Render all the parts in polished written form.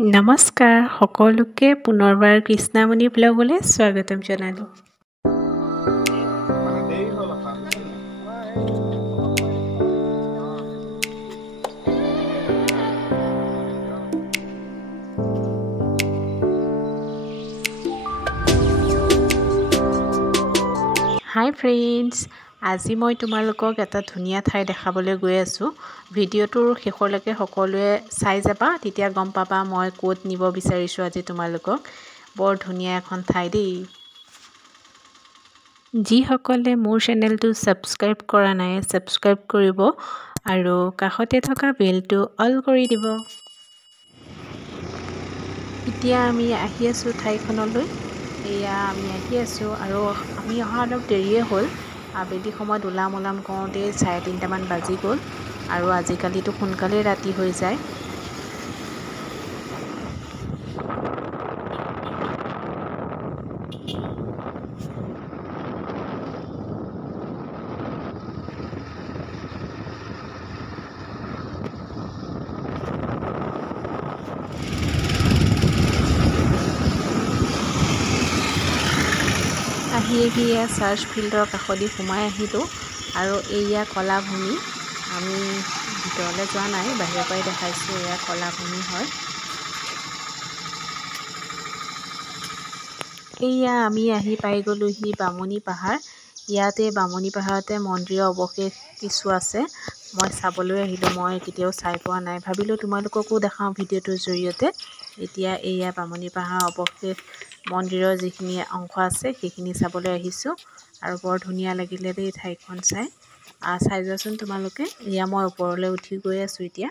নমস্কাৰ সকলোকে পুনৰবাৰ কৃষ্ণামণি ব্লগলৈ স্বাগতম জনালোঁ। হাই ফ্ৰেণ্ডছ, আজি মই তোমালোকক এটা ধুনীয়া ঠাই দেখাবলৈ গৈ আছোঁ। ভিডিঅ'টোৰ শেষলৈকে সকলোৱে চাই যাবা, তেতিয়া গম পাবা মই ক'ত নিব বিচাৰিছোঁ আজি তোমালোকক। বৰ ধুনীয়া এখন ঠাই দেই। যিসকলে মোৰ চেনেলটো ছাবস্ক্ৰাইব কৰা নাই ছাবস্ক্ৰাইব কৰিব আৰু কাষতে থকা বেলটো অল কৰি দিব। এতিয়া আমি আহি আছোঁ ঠাইখনলৈ। এয়া আমি আহি আছোঁ আৰু আমি অহা অলপ দেৰিয়ে হ'ল। আবেলি সময়ত ওলাম কৰোঁতে 3:30মান বাজি গ'ল আৰু আজিকালিতো সোনকালেই ৰাতি হৈ যায়। আহি এয়া চাৰ্চ ফিল্ডৰ কাষদি সোমাই আহিলোঁ আৰু এয়া কলাভূমি। আমি ভিতৰলৈ যোৱা নাই, বাহিৰৰ পৰাই দেখাইছোঁ। এয়া কলাভূমি হয়। এয়া আমি আহি পাই গ'লোহি বামুণী পাহাৰ। ইয়াতে বামুণী পাহাৰতে মন্দিৰৰ অৱশেষ কিছু আছে। মই চাবলৈ আহিলোঁ, মই কেতিয়াও চাই পোৱা নাই। ভাবিলোঁ তোমালোককো দেখাওঁ ভিডিঅ'টোৰ জৰিয়তে। এতিয়া এয়া বামুণী পাহাৰৰ অৱশেষ মন্দিৰৰ যিখিনি অংশ আছে সেইখিনি চাবলৈ আহিছোঁ আৰু বৰ ধুনীয়া লাগিলে দেই ঠাইখন চাই। চাই যোৱাচোন তোমালোকে। এয়া মই ওপৰলৈ উঠি গৈ আছোঁ এতিয়া।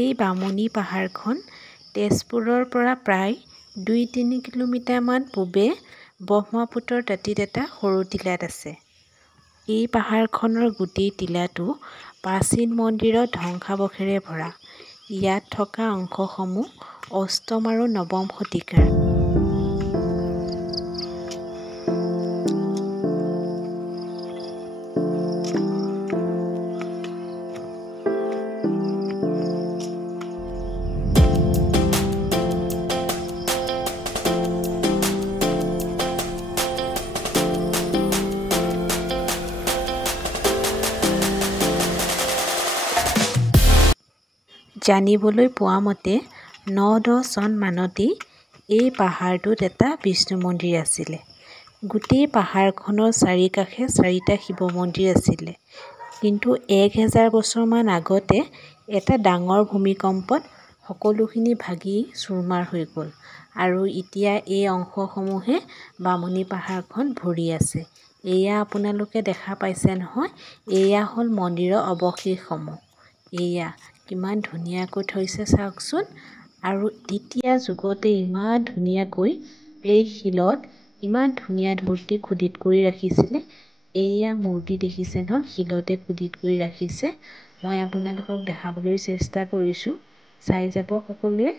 এই বামুণী পাহাৰখন তেজপুৰৰ পৰা প্ৰায় 2-3 কিলোমিটাৰমান পূবে ব্ৰহ্মপুত্ৰৰ দাঁতিত এটা সৰু টিলাত আছে। এই পাহাৰখনৰ গোটেই টিলাটো প্ৰাচীন মন্দিৰৰ ধ্বংসাৱশেষেৰে ভৰা। ইয়াত থকা অংশসমূহ 8ম আৰু 9ম শতিকাৰ। জানিবলৈ পোৱা মতে 9-10 চন মানতেই এই পাহাৰটোত এটা বিষ্ণু মন্দিৰ আছিলে। গোটেই পাহাৰখনৰ চাৰিকাষে 4টা শিৱ মন্দিৰ আছিলে। কিন্তু 1000 বছৰমান আগতে এটা ডাঙৰ ভূমিকম্পত সকলোখিনি ভাগি চুৰমাৰ হৈ গ'ল আৰু এতিয়া এই অংশসমূহে বামুণী পাহাৰখন ভৰি আছে। এয়া আপোনালোকে দেখা পাইছে নহয়, এয়া হ'ল মন্দিৰৰ অৱশেষসমূহ। এয়া কিমান ধুনীয়াকৈ থৈছে চাওকচোন। আৰু তেতিয়া যুগতে ইমান ধুনীয়াকৈ এই শিলত ইমান ধুনীয়া মূৰ্তি খোদিত কৰি ৰাখিছিলে। এয়া মূৰ্তি দেখিছে ন, শিলতে খোদিত কৰি ৰাখিছে। মই আপোনালোকক দেখাবলৈ চেষ্টা কৰিছোঁ, চাই যাব সকলোৱে।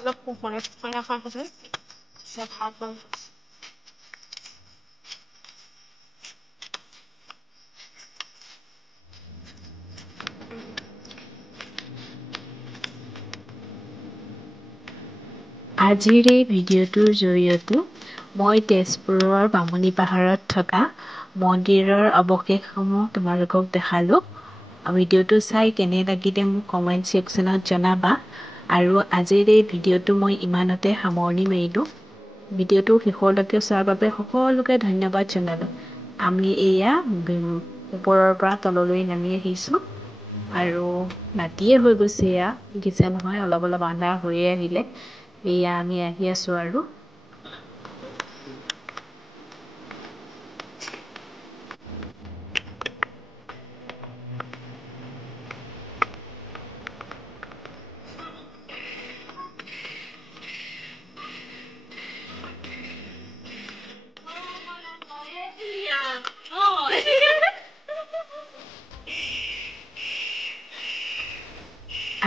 অলপ কুকুৰে খোৱা হৈছে ভাল। আজিৰ এই ভিডিঅ'টোৰ জৰিয়তে মই তেজপুৰৰ বামুণী পাহাৰত থকা মন্দিৰৰ অৱশেষসমূহ তোমালোকক দেখালোঁ। ভিডিঅ'টো চাই কেনে লাগিলে মোক কমেণ্ট ছেকশ্যনত জনাবা। আৰু আজিৰ এই ভিডিঅ'টো মই ইমানতে সামৰণি মাৰিলোঁ। ভিডিঅ'টো শেষলৈকে চোৱাৰ বাবে সকলোকে ধন্যবাদ জনালোঁ। আমি এয়া ওপৰৰ পৰা তললৈ নামি আহিছোঁ। আৰু ৰাতিয়ে হৈ গৈছে, এয়া দেখিছে নহয়, অলপ অলপ আন্ধাৰ হৈয়ে আহিলে। এয়া আমি আহি আছোঁ আৰু।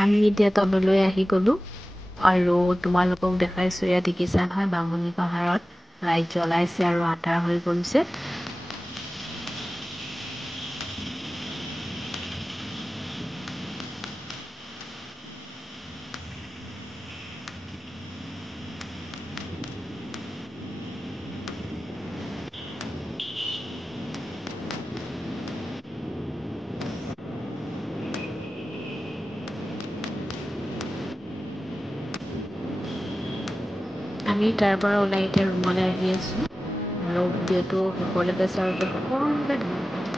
আমি এতিয়া তললৈ আহি গ'লোঁ আৰু তোমালোকক দেখাইছোঁ, এয়া দেখিছা নহয় বামুণী পাহাৰত লাইট জ্বলাইছে আৰু আন্ধাৰ হৈ পৰিছে। আমি তাৰ পৰা ওলাই এতিয়া ৰুমলৈ আহি আছোঁ আৰু ভিডিঅ'টো শেষলৈকে চোৱাৰ বাবে সকলোকে ধন্যবাদ।